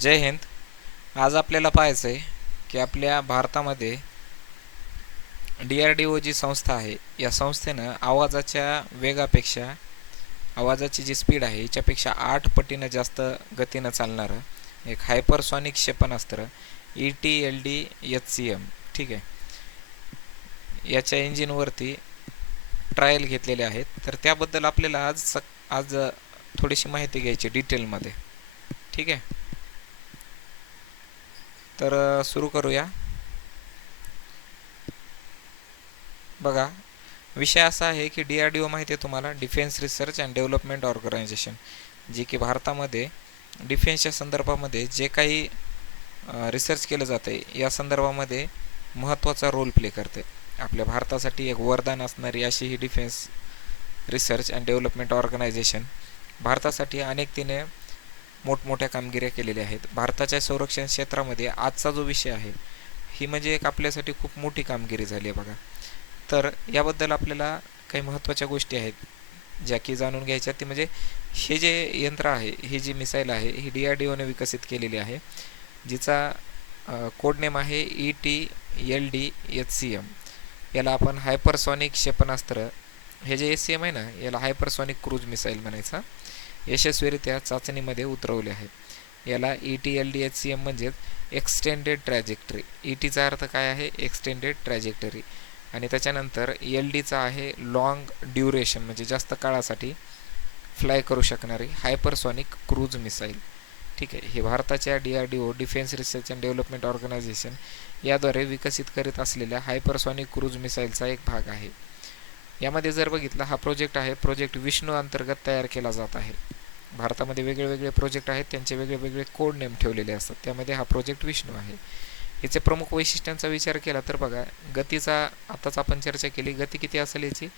जय हिंद. आज आपल्याला पाहायचं आहे की आपल्या भारतामध्ये डी आर डी ओ जी संस्था आहे या संस्थेनं आवाजाच्या वेगापेक्षा आवाजाची जी स्पीड आहे याच्यापेक्षा आठ पटीनं जास्त गतीनं चालणारं एक हायपरसॉनिक क्षेपणास्त्र E T L D H C M ठीक आहे. याच्या इंजिनवरती ट्रायल घेतलेले आहेत. तर त्याबद्दल आपल्याला आज सक आज थोडीशी माहिती घ्यायची डिटेलमध्ये ठीक आहे? तर सुरू करूया. बघा विषय असा आहे की डी आर डी ओ माहिती आहे तुम्हाला defence research and development organisation जे की भारतामध्ये डिफेन्सच्या संदर्भामध्ये जे काही रिसर्च केलं जातं आहे या संदर्भामध्ये महत्त्वाचा रोल प्ले करते आपल्या भारतासाठी एक वरदान असणारी अशी ही defence research and development organisation भारतासाठी अनेक तिने मोठमोठ्या कामगिऱ्या केलेल्या आहेत. भारताच्या संरक्षण क्षेत्रामध्ये आजचा जो विषय आहे ही म्हणजे एक आपल्यासाठी खूप मोठी कामगिरी झाली आहे बघा. तर याबद्दल आपल्याला काही महत्त्वाच्या गोष्टी आहेत ज्या की जाणून घ्यायच्या ती म्हणजे हे जे यंत्र आहे ही जी मिसाईल आहे ही डी आर डी ओने विकसित केलेली आहे जिचा कोडनेम आहे E T L D H C M याला आपण हायपरसॉनिक क्षेपणास्त्र हे जे एस सी एम आहे ना याला हायपरसॉनिक क्रूज मिसाईल म्हणायचा. यशस्वीरित्या चाचणीमध्ये उतरवले आहेत. याला E T L D H C M म्हणजेच एक्सटेंडेड ट्रॅजेक्टरी ई टीचा अर्थ काय आहे? एक्सटेंडेड ट्रॅजेक्टरी आणि त्याच्यानंतर एल डीचा आहे लाँग ड्युरेशन म्हणजे जास्त काळासाठी फ्लाय करू शकणारी हायपरसॉनिक क्रूज मिसाईल ठीक आहे. हे भारताच्या D R D O defence research and development organisation याद्वारे विकसित करीत असलेल्या हायपरसॉनिक क्रूज मिसाईलचा एक भाग आहे. यामध्ये जर बघितलं हा प्रोजेक्ट आहे. प्रोजेक्ट विष्णू अंतर्गत तयार केला जात आहे. भारतामध्ये वेगळे वेगळे प्रोजेक्ट आहेत त्यांचे वेगळे वेगळे कोड नेम ठेवलेले असतात. त्यामध्ये हा प्रोजेक्ट विष्णू आहे. याचे प्रमुख वैशिष्ट्यांचा विचार केला तर बघा गतीचा आताच आपण चर्चा केली गती किती असेल याची?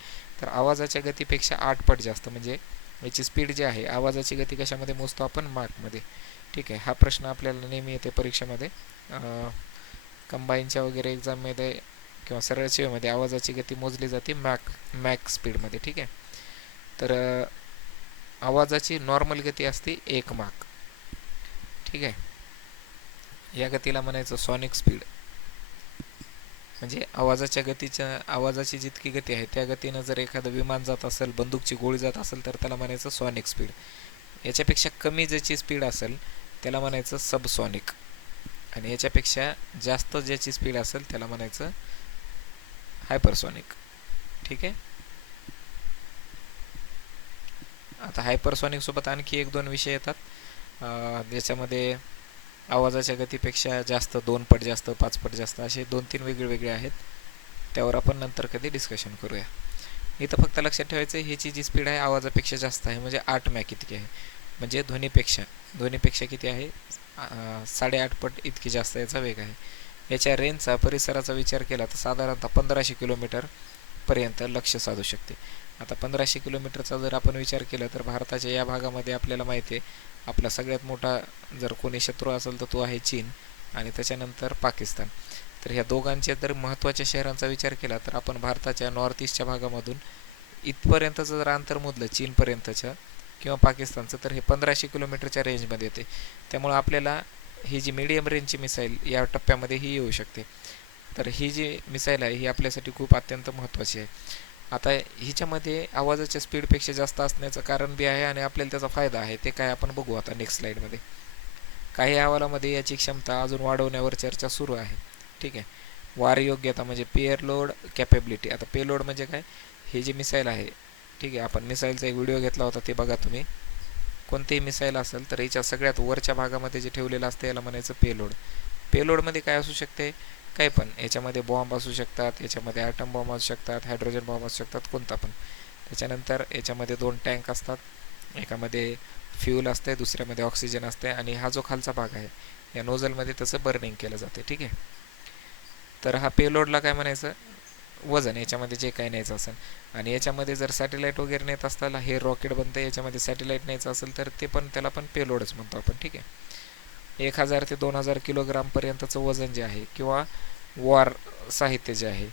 तर आवाजाच्या गतीपेक्षा आठ पट जास्त म्हणजे याची स्पीड जी आहे आवाजाची गती कशामध्ये मोजतो आपण? मार्कमध्ये ठीक आहे हा प्रश्न आपल्याला नेहमी येते परीक्षेमध्ये. कंबाईनच्या वगैरे एक्झाममध्ये किंवा सरळ सेवेमध्ये आवाजाची गती मोजली जाते मॅक मॅक स्पीडमध्ये ठीक आहे? तर आवाजाची नॉर्मल गती असते एक माक ठीक आहे? या गतीला म्हणायचं सॉनिक स्पीड म्हणजे आवाजाच्या गतीच्या आवाजाची जितकी गती आहे त्या गतीनं जर एखादं विमान जात असेल बंदूकची गोळी जात असेल तर त्याला म्हणायचं सॉनिक स्पीड याच्यापेक्षा कमी ज्याची स्पीड असेल त्याला म्हणायचं सबसॉनिक आणि याच्यापेक्षा जास्त ज्याची स्पीड असेल त्याला म्हणायचं हायपरसॉनिक ठीक आहे? आता हायपरसॉनिकसोबत आणखी एक दोन विषय येतात. ज्याच्यामध्ये आवाजाच्या गतीपेक्षा जास्त दोन पट जास्त पाच पट जास्त असे दोन तीन वेगळे वेगळे आहेत. त्यावर आपण नंतर कधी डिस्कशन करूया. इथं फक्त लक्षात ठेवायचं ह्याची जी स्पीड आहे आवाजापेक्षा जास्त आहे. म्हणजे आठ मॅक इतकी आहे. म्हणजे ध्वनीपेक्षा ध्वनीपेक्षा किती आहे? साडेआठ पट इतकी जास्त याचा वेग आहे. याच्या रेंजचा परिसराचा विचार केला तर साधारणतः पंधराशे किलोमीटरपर्यंत लक्ष साधू शकते. आता पंधराशे किलोमीटरचा जर आपण विचार केला तर भारताच्या या भागामध्ये आपल्याला माहिती आहे आपला सगळ्यात मोठा जर कोणी शत्रू असेल तर तो आहे चीन आणि त्याच्यानंतर पाकिस्तान. तर ह्या दोघांच्या जर महत्त्वाच्या शहरांचा विचार केला तर आपण भारताच्या नॉर्थ ईस्टच्या भागामधून इथपर्यंतचं जर अंतर मोजलं चीनपर्यंतच्या किंवा पाकिस्तानचं तर हे पंधराशे किलोमीटरच्या रेंजमध्ये येते. त्यामुळं आपल्याला ही जी मीडियम रेंजची मिसाईल या टप्प्यामध्ये ही येऊ शकते. तर ही जी मिसाईल आहे ही आपल्यासाठी खूप अत्यंत महत्त्वाची आहे. आता हिच्यामध्ये आवाजाच्या स्पीडपेक्षा जास्त असण्याचं कारण बी आहे आणि आपल्याला त्याचा फायदा आहे. ते काय आपण बघू आता नेक्स्ट स्लाईडमध्ये काही अहवालामध्ये याची क्षमता अजून वाढवण्यावर चर्चा सुरू आहे. ठीक आहे. वार योग्यता म्हणजे पेअर लोड कॅपेबिलिटी आता पे लोड म्हणजे काय? हे जे मिसाईल आहे ठीक आहे आपण मिसाईलचा एक व्हिडिओ घेतला होता ते बघा तुम्ही. कोणतेही मिसाईल असेल तर याच्या सगळ्यात वरच्या भागामध्ये जे ठेवलेलं असतं याला म्हणायचं पेलोड पेलोडमध्ये काय असू शकते? काही पण. याच्यामध्ये बॉम्ब असू शकतात याच्यामध्ये ॲटम बॉम्ब असू शकतात हायड्रोजन बॉम्ब असू शकतात कोणता पण. त्याच्यानंतर याच्यामध्ये दोन टँक असतात. एकामध्ये फ्यूल असते दुसऱ्यामध्ये ऑक्सिजन असते आणि हा जो खालचा भाग आहे या नोझलमध्ये तसं बर्निंग केलं जाते ठीक आहे? तर हा पेलोडला काय म्हणायचं? वजन याच्यामध्ये जे काही न्यायचं असेल. आणि याच्यामध्ये जर सॅटेलाईट वगैरे नेत असताना हे रॉकेट बनतं याच्यामध्ये सॅटेलाईट न्यायचं असेल तर ते पण त्याला पण पेलोडच म्हणतो आपण ठीक आहे? एक हजार ते दोन हजार किलोग्रामपर्यंतचं वजन जे आहे किंवा वॉर साहित्य जे आहे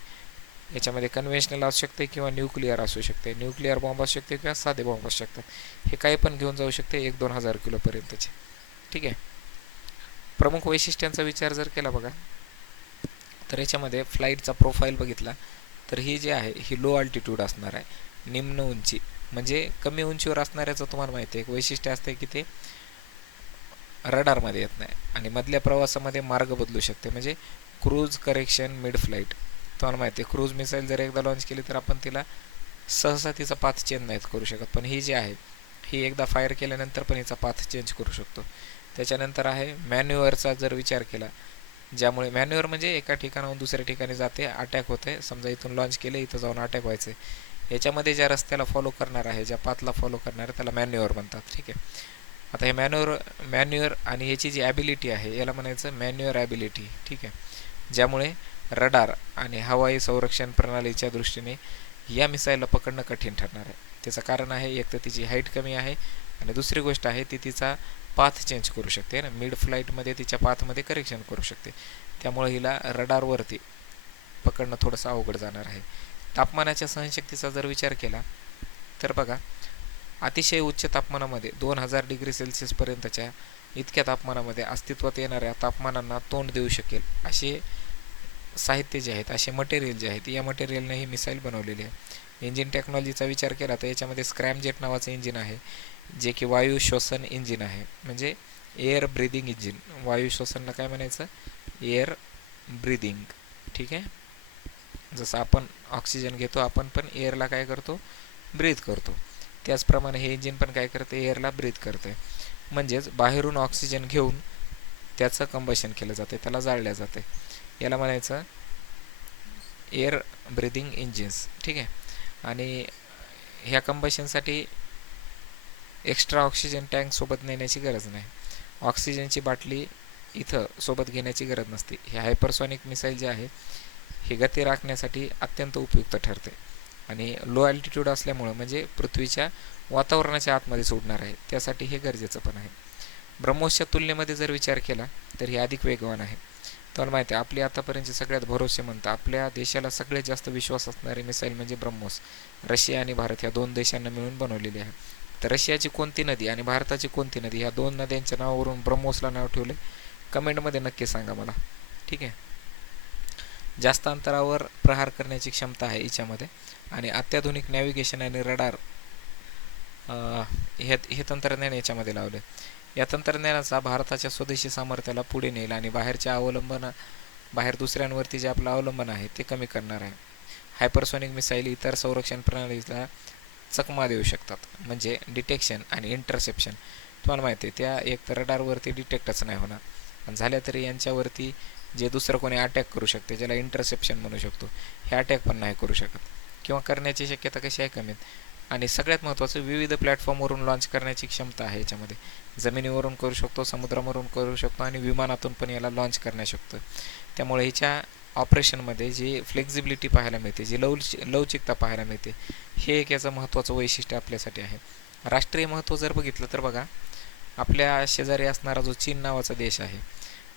याच्यामध्ये कन्व्हेन्शनल असू शकते किंवा न्यूक्लिअर असू शकते. न्यूक्लिअर बॉम्ब असू शकते किंवा साधे बॉम्ब असू शकतात. हे काही पण घेऊन जाऊ शकते एक दोन हजार किलोपर्यंतचे ठीक आहे? प्रमुख वैशिष्ट्यांचा विचार जर केला बघा तर याच्यामध्ये फ्लाईटचा प्रोफाईल बघितला तर ही जी आहे ही लो अल्टिट्यूड असणार आहे. निम्न उंची म्हणजे कमी उंचीवर असणाऱ्याचं तुम्हाला माहिती आहे. एक वैशिष्ट्य असते की ते रडारमध्ये येत नाही. आणि मधल्या प्रवासामध्ये मार्ग बदलू शकते. म्हणजे क्रूज करेक्शन मिड फ्लाईट तुम्हाला माहिती आहे क्रूज मिसाईल जर एकदा लॉन्च केली तर आपण तिला सहसा तिचा पाथ चेंज नाहीत करू शकत. पण ही जी आहे ही एकदा फायर केल्यानंतर पण हिचा पाथ चेंज करू शकतो. त्याच्यानंतर आहे मॅन्युअरचा जर विचार केला ज्यामुळे मॅन्युअर म्हणजे एका ठिकाणाहून दुसऱ्या ठिकाणी जाते अटॅक होते. समजा इथून लॉन्च केले इथं जाऊन अटॅक व्हायचे. याच्यामध्ये ज्या रस्त्याला फॉलो करणार आहे ज्या पाथला फॉलो करणार आहे त्याला मॅन्युअर म्हणतात. ठीक आहे? आता हे मॅन्युअर मॅन्युअर आणि याची जी ॲबिलिटी आहे याला म्हणायचं मॅन्युअर ॲबिलिटी ठीक आहे? ज्यामुळे रडार आणि हवाई संरक्षण प्रणालीच्या दृष्टीने या मिसाईलला पकडणं कठीण ठरणार आहे. त्याचं कारण आहे एक तर तिची हाईट कमी आहे आणि दुसरी गोष्ट आहे ती तिचा पाथ चेंज करू शकते ना? मिड फ्लाईटमध्ये तिच्या पाथमध्ये करेक्शन करू शकते. त्यामुळे हिला रडारवरती पकडणं थोडंसं अवघड जाणार आहे. तापमानाच्या सहनशक्तीचा जर विचार केला तर बघा अतिशय उच्च तापमानामध्ये दोन हजार डिग्री सेल्सिअसपर्यंतच्या इतक्या तापमानामध्ये अस्तित्वात येणाऱ्या तापमानांना तोंड देऊ शकेल. असे साहित्य जे आहेत असे मटेरियल जे आहेत या मटेरियलने ही मिसाईल बनवलेली आहे. इंजिन टेक्नॉलॉजीचा विचार केला तर याच्यामध्ये स्क्रॅमजेट नावाचं इंजिन आहे जे की वायू श्वसन इंजिन आहे. म्हणजे एअर ब्रिदिंग इंजिन वायू श्वसनला काय म्हणायचं? एअर ब्रिदिंग ठीक आहे? जसं आपण ऑक्सिजन घेतो आपण पण एअरला काय करतो? ब्रीथ करतो. त्याचप्रमाणे हे इंजिन पण काय करते? एअरला ब्रीथ करते. म्हणजेच बाहेरून ऑक्सिजन घेऊन त्याचं कंबशन केलं जाते. त्याला जाळलं जाते. याला म्हणायचं एअर ब्रिदिंग इंजिन्स ठीक आहे? आणि ह्या कंबशनसाठी एक्स्ट्रा ऑक्सिजन टँक सोबत नेण्याची गरज नाही. ऑक्सिजनची बाटली इथं सोबत घेण्याची गरज नसते. हे हायपरसॉनिक मिसाईल जे आहे हे गती राखण्यासाठी अत्यंत उपयुक्त ठरते. आणि लो अल्टिट्यूड असल्यामुळं म्हणजे पृथ्वीच्या वातावरणाच्या आतमध्ये सोडणार आहे. त्यासाठी हे गरजेचं पण आहे. ब्रह्मोसच्या तुलनेमध्ये जर विचार केला तर हे अधिक वेगवान आहे. तुम्हाला माहिती आहे आपली आतापर्यंतची सगळ्यात भरोसेमंत आपल्या देशाला सगळ्यात जास्त विश्वास असणारे मिसाईल म्हणजे ब्रह्मोस. रशिया आणि भारत ह्या दोन देशांना मिळून बनवलेली आहे. तर रशियाची कोणती नदी आणि भारताची कोणती नदी ह्या दोन नद्यांच्या नावावरून ब्रह्मोसला नाव ठेवले कमेंटमध्ये नक्की सांगा मला. ठीक आहे? जास्त अंतरावर प्रहार करण्याची क्षमता आहे हिच्यामध्ये. आणि अत्याधुनिक नॅव्हिगेशन आणि रडार हे हे तंत्रज्ञान याच्यामध्ये लावले या तंत्रज्ञानाचा भारताच्या स्वदेशी सामर्थ्याला पुढे नेईल आणि बाहेरच्या अवलंबन बाहेर दुसऱ्यांवरती जे आपलं अवलंबन आहे ते कमी करणार आहे. हायपरसॉनिक मिसाईल इतर संरक्षण प्रणालीला चकमा देऊ शकतात म्हणजे डिटेक्शन आणि इंटरसेप्शन तुम्हाला माहिती आहे त्या एक तर रडारवरती डिटेक्टच नाही होणार. आणि झाल्या तरी यांच्यावरती जे दुसरं कोणी अटॅक करू शकते ज्याला इंटरसेप्शन म्हणू शकतो हे अटॅक पण नाही करू शकत. किंवा करण्याची शक्यता कशी आहे कमीत? आणि सगळ्यात महत्त्वाचं विविध प्लॅटफॉर्मवरून लॉन्च करण्याची क्षमता आहे याच्यामध्ये. जमिनीवरून करू शकतो समुद्रावरून करू शकतो आणि विमानातून पण याला लॉन्च करण्या शकतो. त्यामुळे ह्याच्या ऑपरेशनमध्ये जी फ्लेक्झिबिलिटी पाहायला मिळते जी लवच लवचिकता पाहायला मिळते हे एक याचं महत्त्वाचं वैशिष्ट्य आपल्यासाठी आहे. राष्ट्रीय महत्त्व जर बघितलं तर बघा आपल्या शेजारी असणारा जो चीन नावाचा देश आहे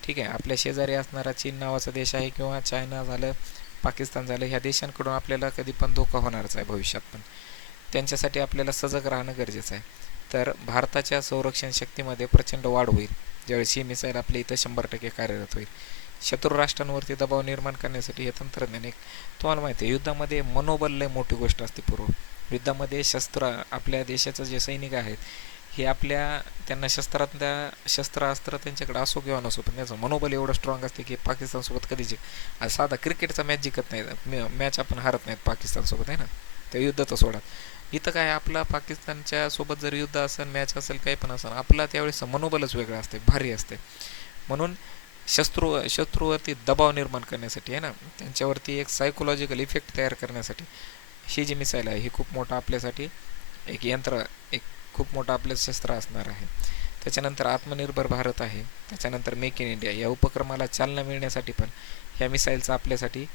ठीक आहे. आपल्या शेजारी असणारा चीन नावाचा देश आहे किंवा चायना झालं पाकिस्तान झालं ह्या देशांकडून आपल्याला कधी पण धोका होणारच आहे भविष्यात पण. त्यांच्यासाठी आपल्याला सजग राहणं गरजेचं आहे. तर भारताच्या संरक्षण शक्तीमध्ये प्रचंड वाढ होईल. ज्यावेळेस ही मिसाईल आपल्या इथं शंभर टक्के कार्यरत होईल. शत्रू राष्ट्रांवरती दबाव निर्माण करण्यासाठी हे तंत्रज्ञान एक तुम्हाला माहिती आहे. युद्धामध्ये मनोबल लय मोठी गोष्ट असते पूर्व. युद्धामध्ये शस्त्र आपल्या देशाचं जे सैनिक आहेत हे आपल्या त्यांना शस्त्रातल्या शस्त्रास्त्र त्यांच्याकडे असो किंवा नसो पण त्याचं मनोबल एवढं स्ट्रॉंग असते की पाकिस्तानसोबत कधी जिंक साधा क्रिकेटचा मॅच जिंकत नाही मॅच आपण हारत नाहीत पाकिस्तानसोबत आहे ना? ते युद्ध सोडत इथं काय आपला पाकिस्तानच्या सोबत जर युद्ध असेल मॅच असेल काही पण असेल आपला त्यावेळेस मनोबलच वेगळं असते भारी असते. म्हणून शत्रू शत्रूवरती दबाव निर्माण करण्यासाठी आहे ना? त्यांच्यावरती एक सायकोलॉजिकल इफेक्ट तयार करण्यासाठी ही जी मिसाईल आहे ही खूप मोठं आपल्यासाठी एक यंत्र एक खूप मोठं आपलं शस्त्र असणार आहे. त्याच्यानंतर आत्मनिर्भर भारत आहे. त्याच्यानंतर मेक इन इंडिया या उपक्रमाला चालना मिळण्यासाठी पण ह्या मिसाईलचं आपल्यासाठी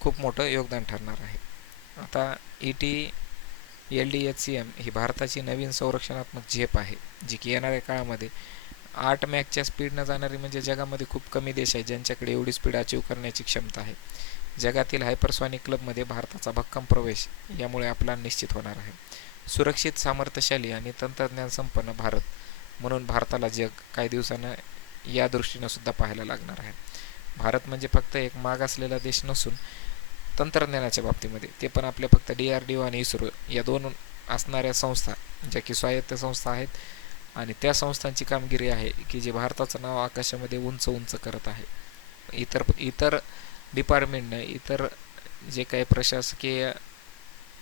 खूप मोठं योगदान ठरणार आहे. आता E T L D H C M ही भारताची नवीन संरक्षणात्मक झेप आहे जी की येणाऱ्या काळामध्ये आठ मॅकच्या स्पीडनं जाणारी म्हणजे जगामध्ये खूप कमी देश आहे ज्यांच्याकडे एवढी स्पीड अचीव करण्याची क्षमता आहे. जगातील हायपरसॉनिक क्लबमध्ये भारताचा भक्कम प्रवेश यामुळे आपला निश्चित होणार आहे. सुरक्षित सामर्थ्यशाली आणि तंत्रज्ञान संपन्न भारत म्हणून भारताला जग काही दिवसानं या दृष्टीनं सुद्धा पाहायला लागणार आहे. भारत म्हणजे फक्त एक मागासलेला देश नसून तंत्रज्ञानाच्या बाबतीमध्ये. ते पण आपल्या फक्त डी आर डी ओ आणि इस्रो या दोन असणाऱ्या संस्था ज्या की स्वायत्त संस्था आहेत आणि त्या संस्थांची कामगिरी आहे की जे भारताचं नाव आकाशामध्ये उंच उंच करत आहे. इतर इतर डिपार्टमेंटनं इतर जे काही प्रशासकीय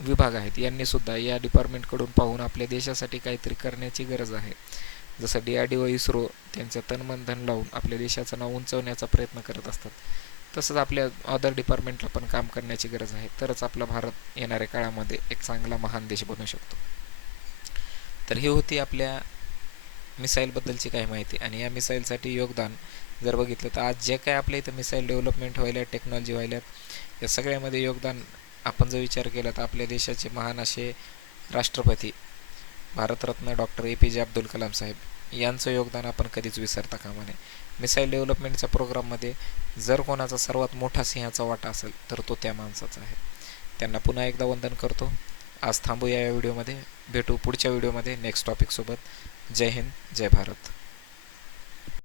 विभाग आहेत. यांनी सुद्धा या डिपार्टमेंटकडून पाहून आपल्या देशासाठी काहीतरी करण्याची गरज आहे. जसं D R D O ISRO त्यांचं तनमन धन लावून आपल्या देशाचं नाव उंचवण्याचा प्रयत्न करत असतात. तसंच आपल्या अदर डिपार्टमेंटला पण काम करण्याची गरज आहे. तरच आपला भारत येणाऱ्या काळामध्ये एक चांगला महान देश बनू शकतो. तर ही होती आपल्या मिसाईलबद्दलची काही माहिती आणि या मिसाईलसाठी योगदान जर बघितलं तर आज जे काय आपल्या इथं मिसाईल डेव्हलपमेंट व्हायला टेक्नॉलॉजी व्हायल्यात या सगळ्यामध्ये योगदान आपण जर विचार केला तर आपल्या देशाचे महान असे राष्ट्रपती भारतरत्न डॉक्टर ए पी जे अब्दुल कलाम साहेब यांचं योगदान आपण कधीच विसरता कामा नये. मिसाईल डेव्हलपमेंटच्या प्रोग्राममध्ये जर कोणाचा सर्वात मोठा सिंहाचा वाटा असेल तर तो त्या माणसाचा आहे. त्यांना पुन्हा एकदा वंदन करतो. आज थांबूया या व्हिडिओमध्ये. भेटू पुढच्या व्हिडिओमध्ये नेक्स्ट टॉपिकसोबत. जय हिंद जय भारत.